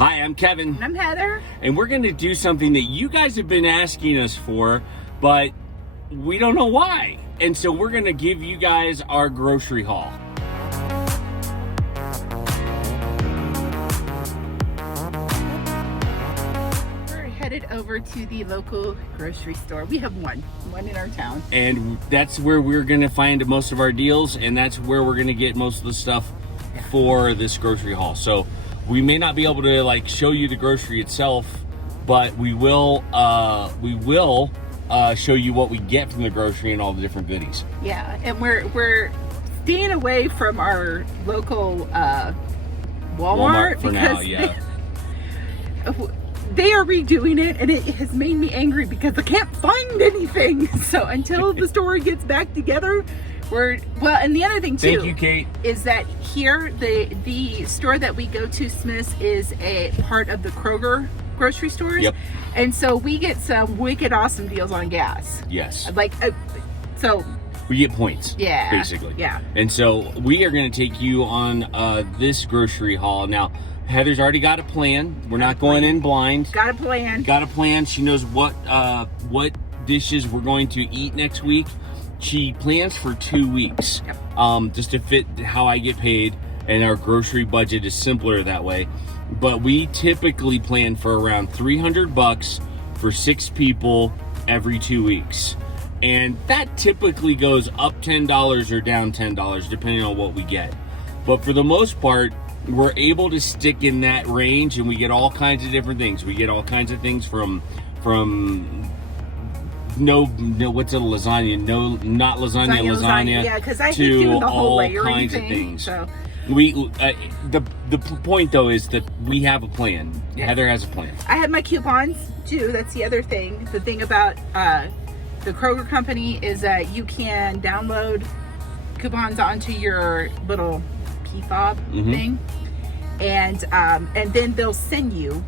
Hi, I'm Kevin. And I'm Heather. And we're going to do something that you guys have been asking us for, but we don't know why. And so we're going to give you guys our grocery haul. We're headed over to the local grocery store. We have one in our town. And that's where we're going to find most of our deals, and that's where we're going to get most of the stuff for this grocery haul. So we may not be able to like show you the grocery itself, but we will show you what we get from the grocery and all the different goodies. Yeah, and we're staying away from our local Walmart for because now, yeah. they are redoing it, and it has made me angry because I can't find anything. So until the store gets back together, and the other thing too, Thank you, Kate, is that here the store that we go to, Smith's, is a part of the Kroger grocery stores. Yep. And so we get some wicked awesome deals on gas. Yes. So we get points. Yeah. Basically. Yeah. And so we are going to take you on this grocery haul. Now, Heather's already got a plan. We're not going in blind. Got a plan. Got a plan. She knows what dishes we're going to eat next week. She plans for 2 weeks. Yep. Just to fit how I get paid, and our grocery budget is simpler that way. But we typically plan for around $300 for 6 people every 2 weeks. And that typically goes up $10 or down $10 depending on what we get. But for the most part, we're able to stick in that range, and we get all kinds of different things. We get all kinds of things from no, what's a lasagna? No, not lasagna. Yeah, because I hate doing the whole layering kinds thing, of things. So. The point though is that we have a plan. Yeah. Heather has a plan. I have my coupons too. That's the other thing. The thing about the Kroger company is that you can download coupons onto your little PFOB thing, and then they'll send you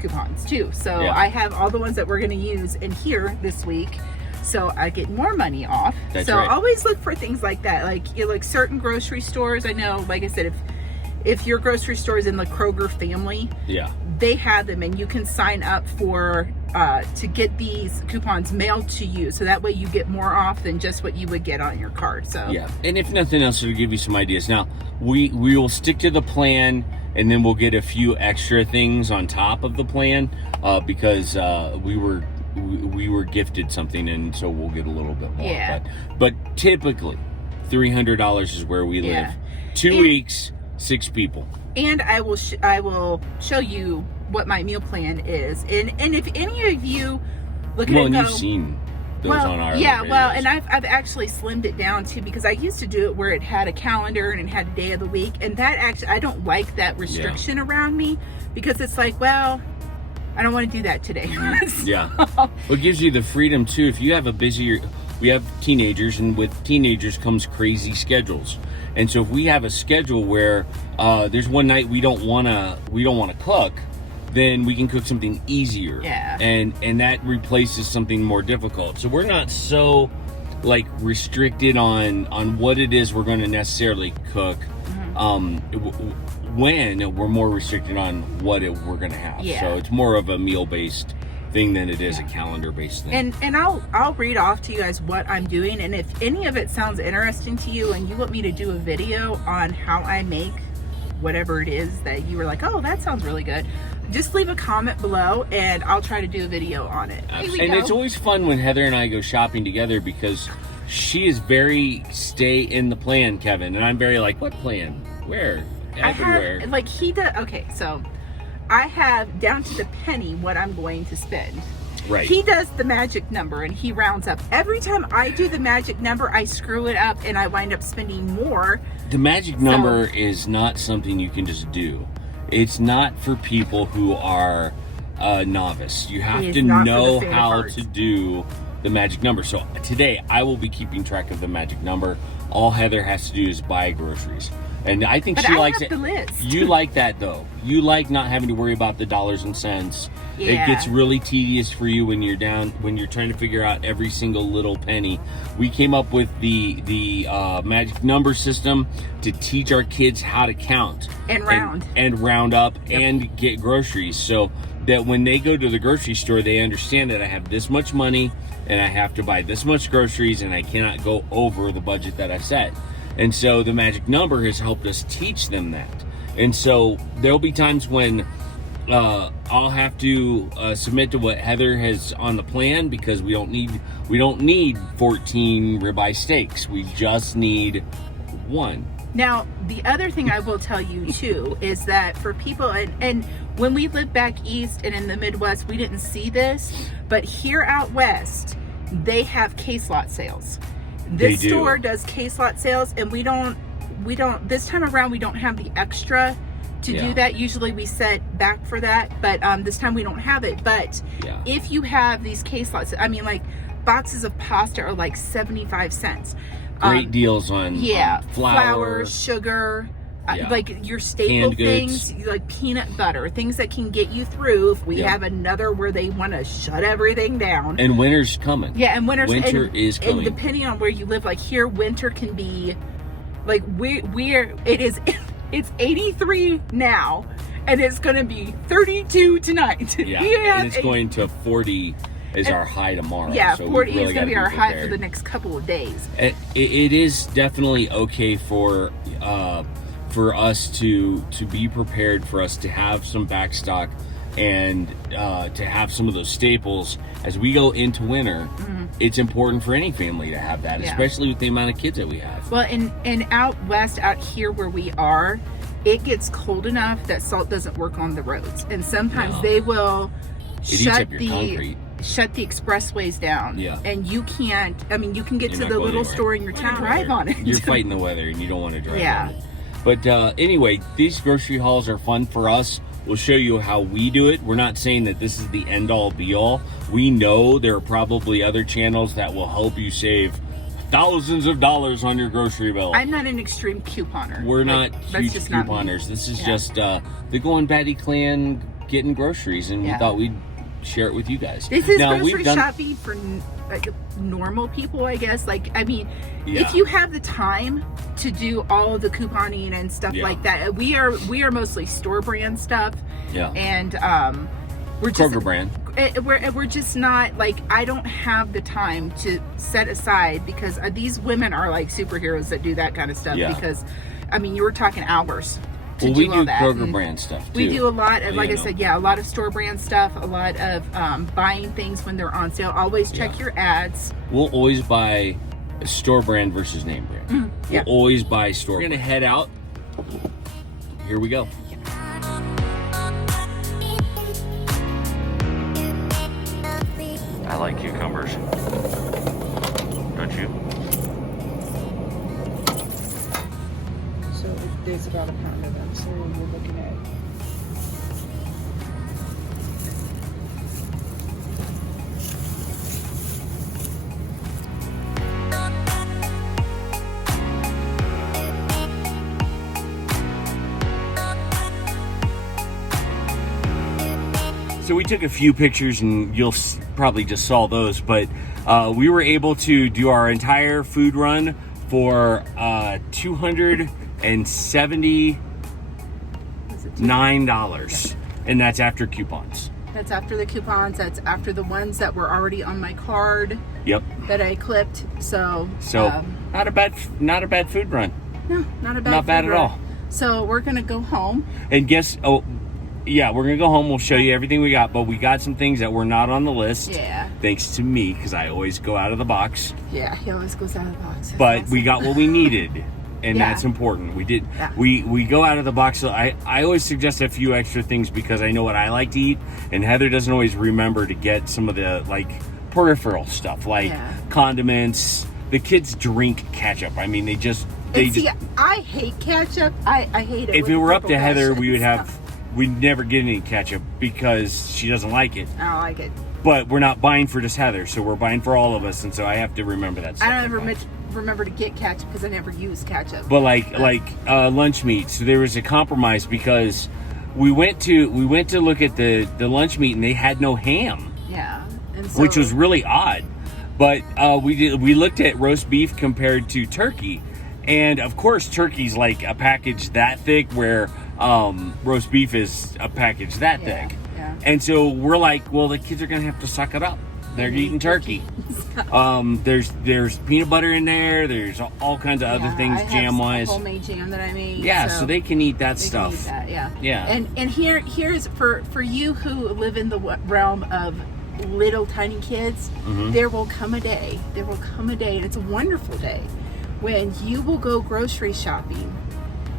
coupons too. So yeah. I have all the ones that we're going to use in here this week, so I get more money off. That's so right. Always look for things like that. Like certain grocery stores, I know, like I said, if your grocery store is in the Kroger family, Yeah. they have them, and you can sign up for to get these coupons mailed to you, so that way you get more off than just what you would get on your card. So Yeah, and if nothing else, it'll give you some ideas. Now we will stick to the plan, and then we'll get a few extra things on top of the plan because we were gifted something, and so we'll get a little bit more. Yeah. But typically, $300 is where we live. Yeah. 2 weeks, 6 people. And I will show you what my meal plan is, and if any of you look at it and go, you've seen those on our videos. And I've actually slimmed it down too, because I used to do it where it had a calendar and it had a day of the week, and that actually, I don't like that restriction around me, because it's like, well, I don't want to do that today. Yeah. Well, it gives you the freedom too. If you have we have teenagers, and with teenagers comes crazy schedules. And so if we have a schedule where there's one night we don't want to cook, then we can cook something easier. Yeah. And that replaces something more difficult. So we're not so like restricted on what it is we're going to necessarily cook. When we're more restricted on what we're going to have. Yeah. So it's more of a meal-based thing than it is a calendar-based thing. And I'll read off to you guys what I'm doing, and if any of it sounds interesting to you and you want me to do a video on how I make whatever it is that you were like, oh, that sounds really good, just leave a comment below and I'll try to do a video on it. And it's always fun when Heather and I go shopping together, because she is very stay in the plan, Kevin, and I'm very like, what plan? Where? Everywhere. He does. Okay, so I have down to the penny what I'm going to spend. Right. He does the magic number, and he rounds up. Every time I do the magic number, I screw it up and I wind up spending more. The magic number is not something you can just do. It's not for people who are novice. You have to know how to do the magic number. So today I will be keeping track of the magic number. All Heather has to do is buy groceries. And I think she likes it. The list. You like that though. You like not having to worry about the dollars and cents. Yeah. It gets really tedious for you when you're trying to figure out every single little penny. We came up with the magic number system to teach our kids how to count and round up and get groceries, so that when they go to the grocery store, they understand that I have this much money and I have to buy this much groceries and I cannot go over the budget that I set. And so the magic number has helped us teach them that. And so there'll be times when I'll have to submit to what Heather has on the plan, because we don't need 14 ribeye steaks. We just need one. Now, the other thing I will tell you too is that for people, and when we lived back east and in the Midwest, we didn't see this, but here out west, they have case lot sales. This store does case lot sales, and we don't, this time around, we don't have the extra to do that. Usually we set back for that, but this time we don't have it. But if you have these case lots, I mean, like boxes of pasta are like 75 cents. Great deals on flour, sugar, like your staple things, like peanut butter, things that can get you through if we have another where they want to shut everything down. And winter's coming. Yeah, and winter is coming. And depending on where you live, like here, winter can be like it's 83 now, and it's going to be 32 tonight. Yeah, and it's going to 40 is our high tomorrow. Yeah, so 40 really is going to be our high for the next couple of days. It is definitely okay for us to be prepared, for us to have some back stock, and to have some of those staples as we go into winter. It's important for any family to have that, especially with the amount of kids that we have. Well, and out west, out here where we are, it gets cold enough that salt doesn't work on the roads, and sometimes they will shut the expressways down. And you can't, I mean, you can get to the little store in your town, drive on it. You're fighting the weather and you don't want to drive on it. But anyway, these grocery hauls are fun for us. We'll show you how we do it. We're not saying that this is the end-all be-all. We know there are probably other channels that will help you save thousands of dollars on your grocery bill. I'm not an extreme couponer. We're not huge couponers. This is just the Going Batty clan getting groceries, and we thought we'd share it with you guys. This is grocery shopping for like normal people, I guess. Like, I mean, if you have the time to do all of the couponing and stuff like that, we are mostly store brand stuff. And we're just Kroger brand. We're just not, like, I don't have the time to set aside, because these women are like superheroes that do that kind of stuff. Because, I mean, you were talking hours. Well, we do Kroger brand stuff too. We do a lot of, like I said, a lot of store brand stuff, a lot of buying things when they're on sale. Always check your ads. We'll always buy store brand versus name brand. We'll always buy store. We're gonna head out. Here we go. I like cucumbers. Don't you? So there's about a pound of them. So we're looking at. So we took a few pictures, and you'll probably just saw those, but we were able to do our entire food run for $279, and that's after coupons. That's after the coupons. That's after the ones that were already on my card. That I clipped. So not a bad food run. No, not bad at all. So we're gonna go home. And we're gonna go home. We'll show you everything we got, but we got some things that were not on the list. Thanks to me, because I always go out of the box. Yeah, he always goes out of the box. But we got what we needed, and that's important. We did. We go out of the box. So I always suggest a few extra things, because I know what I like to eat, and Heather doesn't always remember to get some of the peripheral stuff, like condiments. The kids drink ketchup. I mean, I hate ketchup. I hate it. If it were up to Heather, we'd never get any ketchup, because she doesn't like it. I don't like it. But we're not buying for just Heather, so we're buying for all of us, and so I have to remember that stuff. I don't ever remember to get ketchup, because I never use ketchup. But lunch meat, so there was a compromise, because we went to look at the lunch meat, and they had no ham. Yeah. And so, Which was really odd. But we looked at roast beef compared to turkey. And of course, turkey's like a package that thick, where roast beef is a package that thick. Yeah. And so we're like, well, the kids are going to have to suck it up. They're eating turkey. There's peanut butter in there. There's all kinds of other things, jam-wise. Homemade jam that I made. Yeah, so they can eat that stuff. Can eat that, Yeah. And here's for you who live in the realm of little tiny kids, there will come a day, and it's a wonderful day, when you will go grocery shopping,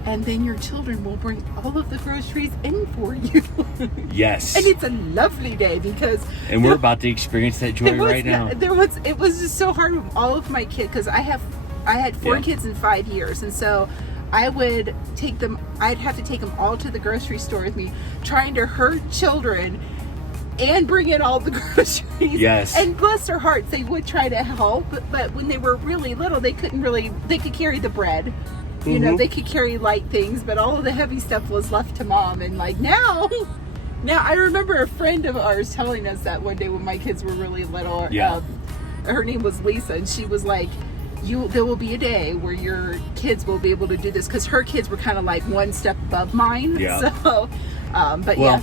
and then your children will bring all of the groceries in for you. Yes. And it's a lovely day because... And we're about to experience that joy right now. It was just so hard with all of my kids, because I had 4 kids in 5 years, and so I'd have to take them all to the grocery store with me, trying to herd children and bring in all the groceries. Yes. And bless their hearts, they would try to help, but when they were really little, they could carry the bread. You know, they could carry light things, but all of the heavy stuff was left to mom. And like now I remember a friend of ours telling us that one day when my kids were really little. Yeah. Her name was Lisa, and she was like, there will be a day where your kids will be able to do this, because her kids were kind of like one step above mine. Yeah. So,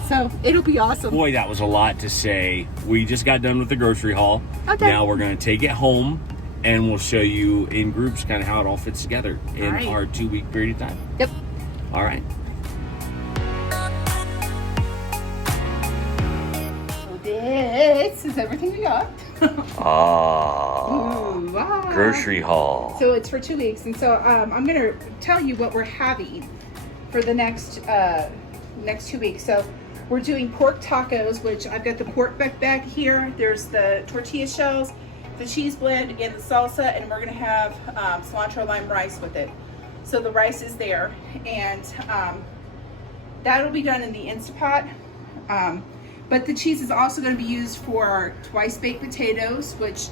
so it'll be awesome. Boy, that was a lot to say. We just got done with the grocery haul. Okay. Now we're going to take it home, and we'll show you in groups kind of how it all fits together in our 2-week period of time. Yep. All right. So this is everything we got. Ooh, wow. Grocery haul. So it's for 2 weeks, and so I'm going to tell you what we're having for the next 2 weeks. So we're doing pork tacos, which I've got the pork back here. There's the tortilla shells, the cheese blend, and the salsa, and we're going to have cilantro lime rice with it. So the rice is there, and that'll be done in the Instapot. But the cheese is also going to be used for twice baked potatoes, which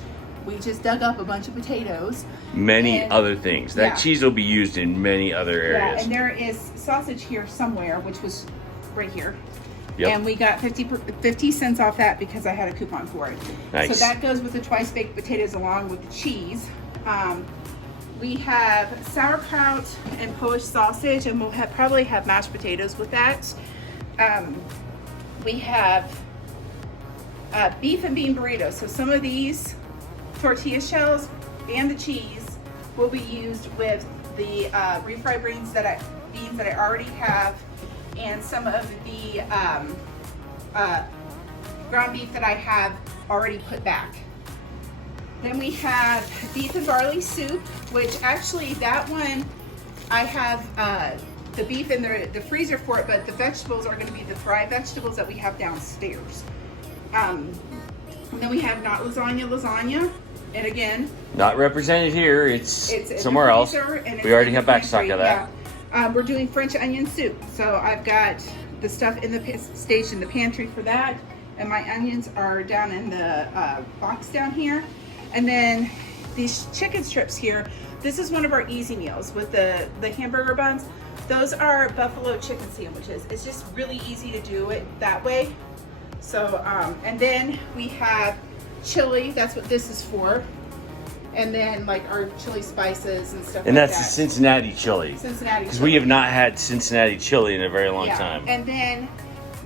we just dug up a bunch of potatoes. Many other things. That cheese will be used in many other areas. Yeah, and there is sausage here somewhere, which was right here. Yep. And we got 50 cents off that because I had a coupon for it. Nice. So that goes with the twice baked potatoes along with the cheese. We have sauerkraut and Polish sausage, and we'll probably have mashed potatoes with that. We have beef and bean burritos. So some of these tortilla shells and the cheese will be used with the refried beans that I already have, and some of the ground beef that I have already put back. Then we have beef and barley soup, which actually that one I have the beef in the freezer for it, but the vegetables are going to be the fried vegetables that we have downstairs. And then we have not lasagna, and again, not represented here. It's somewhere else. We already have back stock of that. Yeah. We're doing French onion soup, so I've got the stuff in the the pantry for that, and my onions are down in the box down here. And then these chicken strips here, this is one of our easy meals with the hamburger buns. Those are buffalo chicken sandwiches. It's just really easy to do it that way. So, and then we have chili. That's what this is for. And then like our chili spices and stuff like that. And that's the Cincinnati chili. Cincinnati Because chili. we have not had Cincinnati chili in a very long time. And then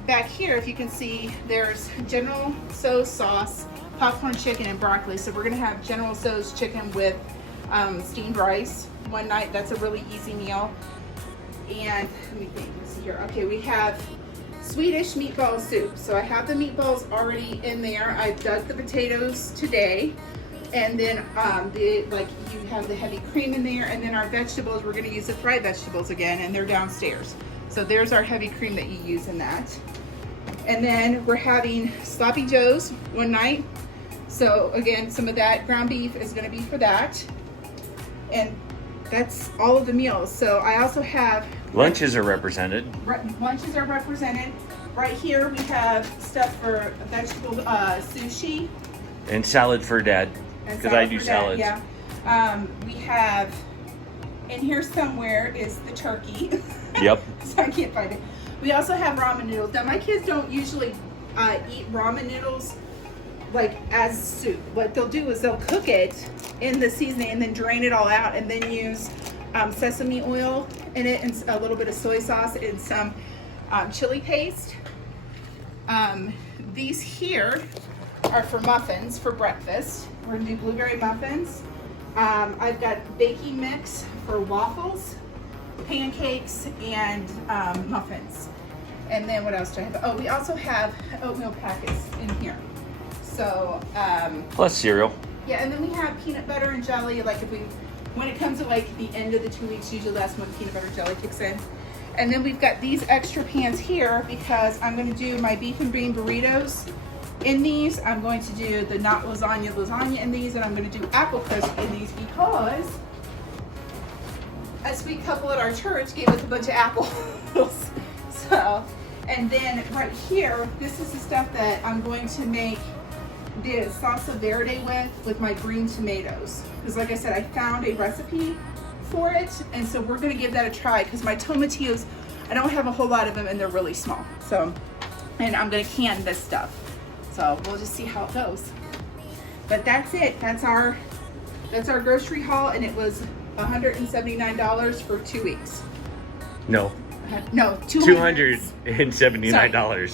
back here, if you can see, there's General Tso's sauce, popcorn chicken, and broccoli. So we're gonna have General Tso's chicken with steamed rice one night. That's a really easy meal. And let me think, let's see here. Okay, we have Swedish meatball soup. So I have the meatballs already in there. I dug the potatoes today. And then you have the heavy cream in there, and then our vegetables, we're gonna use the fried vegetables again, and they're downstairs. So there's our heavy cream that you use in that. And then we're having Sloppy Joe's one night. So again, some of that ground beef is gonna be for that. And that's all of the meals. So I also have... Lunches are represented. Lunches are represented. Right here we have stuff for vegetable sushi. And salad for Dad. Because I do salads. Yeah. We have, in here somewhere is the turkey. Yep. So I can't find it. We also have ramen noodles. Now my kids don't usually eat ramen noodles like as soup. What they'll do is they'll cook it in the seasoning and then drain it all out and then use sesame oil in it and a little bit of soy sauce and some chili paste. These here are for muffins for breakfast. We're gonna do blueberry muffins. I've got baking mix for waffles, pancakes, and muffins. And then what else do I have? Oh, we also have oatmeal packets in here. So, plus cereal. yeah, and then we have peanut butter and jelly. Like when it comes to like the end of the 2 weeks, usually that's when peanut butter jelly kicks in. And then we've got these extra pans here because I'm going to do my beef and bean burritos in these. I'm going to do the not lasagna in these, and I'm going to do apple crisp in these because a sweet couple at our church gave us a bunch of apples. So, and then right here, this is the stuff that I'm going to make the salsa verde with my green tomatoes. Because like I said, I found a recipe for it, and so we're gonna give that a try because my tomatillos, I don't have a whole lot of them and they're really small. So, and I'm gonna can this stuff. So we'll just see how it goes. But that's it. That's our grocery haul, and it was $179 for 2 weeks. No. No, $279. $279.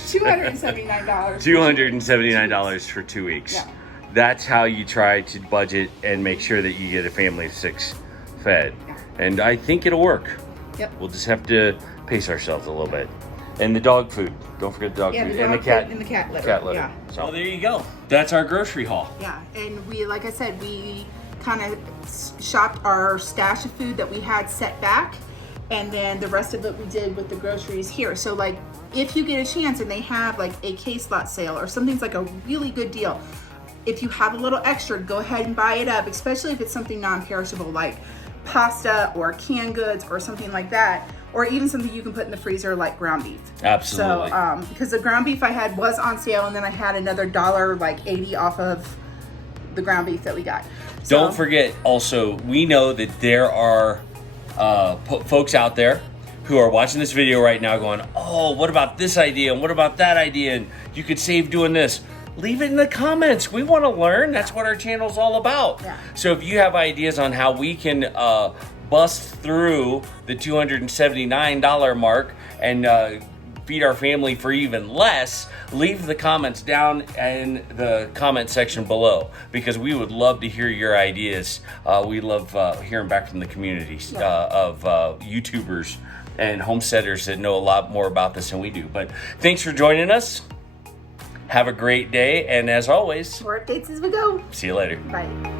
$279 for 2 weeks. Yeah. That's how you try to budget and make sure that you get a family of 6 fed. Yeah. And I think it'll work. Yep. We'll just have to pace ourselves a little bit. And the dog food. Don't forget the dog food. And the cat. And the cat litter. Cat litter. Yeah. So well, there you go. That's our grocery haul. Yeah, and we, like I said, we kind of shopped our stash of food that we had set back, and then the rest of it we did with the groceries here. So like, if you get a chance and they have like a case lot sale or something's like a really good deal, if you have a little extra, go ahead and buy it up, especially if it's something non-perishable like pasta or canned goods or something like that, or even something you can put in the freezer like ground beef. Absolutely. So, because the ground beef I had was on sale, and then I had another $1.80 off of the ground beef that we got. So, don't forget also, we know that there are folks out there who are watching this video right now going, oh, what about this idea? And what about that idea? And you could save doing this. Leave it in the comments. We want to learn. That's what our channel's all about. Yeah. So if you have ideas on how we can bust through the $279 mark and feed our family for even less, leave the comments down in the comment section below, because we would love to hear your ideas. We love hearing back from the communities of YouTubers and homesteaders that know a lot more about this than we do. But thanks for joining us. Have a great day, and as always, more updates as we go. See you later. Bye.